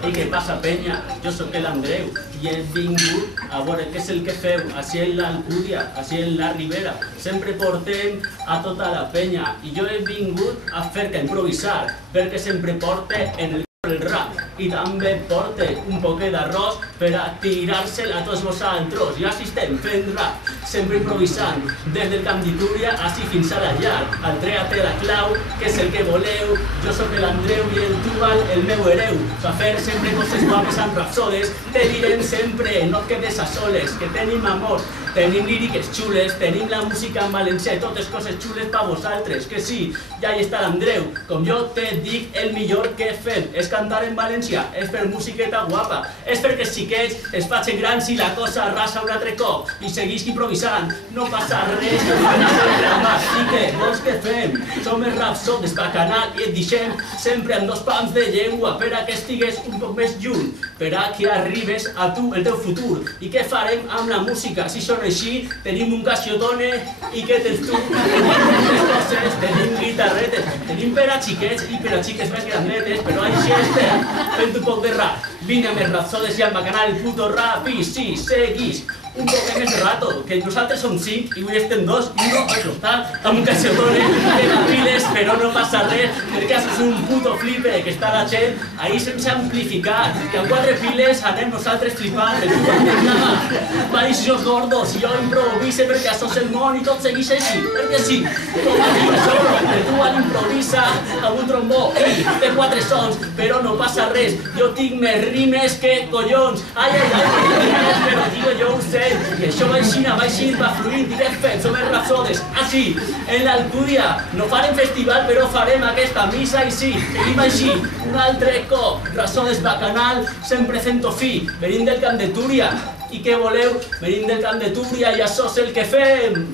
I què passa, penya? Jo sóc l'Andreu i he vingut a veure què és el que feu, així en l'Alcúdia, així en la Ribera. Sempre portem a tota la penya i jo he vingut a fer que improvisar, perquè sempre porte en el rap i també porte un poquet d'arròs per a tirar-se'l a tots vosaltres. I així estem fent rap, sempre improvisant, des del Camp d'Itúria així fins a la llar. El Tréate la clau, que és el que voleu, jo sóc l'Andreu i el Tubal, el meu hereu. Va fer sempre coses guapes amb rapsodes, te direm sempre, no et quedes a soles, que tenim amor, tenim líriques xules, tenim la música en valencià i totes coses xules per vosaltres, que sí, ja hi està l'Andreu. Com jo te dic, el millor que fem és cantar en valencià, és fer musiqueta guapa, és perquè els xiquets es facin grans i la cosa arrasa un altre cop i seguís improvisant, no passa res, i què vols que fem? Som els rapsodes bacanal i et deixem sempre amb 2 pams de llengua per a que estigues un poc més lluny, per a que arribes a tu, el teu futur. I què farem amb la música? Si són així, tenim un Casiotone i què tens tu? Tenim coses, tenim guitarretes, tenim per a xiquets i per a xiques més grandetes, però així estem, fent un poc de rap. Vine amb els rapsodes i amb bacanal el puto rap i sí, seguís un poc més de rato, que nosaltres som 5 i avui estem 2 i no al costat amb un Casiotone de les piles, però no passa res, perquè això és un puto flipe que està la gent ahí sense amplificar, que amb 4 piles anem nosaltres flipant, el tu m'entendava, països gordos, jo improvise perquè això és el món i tot segueix així, perquè sí, com a dir solo, el tu improvisa amb un trombó i té 4 sons, però no passa res, jo tinc més rimes que collons, ai, però digo jo ho sé, i això va així, va fluint, i què fem? Som els rapsodes, així, en l'Alcúdia. No farem festival, però farem aquesta missa i sí, seguim així, un altre cop. Rapsodes bacanal, sempre fent-ho fi, venim del Camp de Túria. I què voleu? Venim del Camp de Túria i això és el que fem.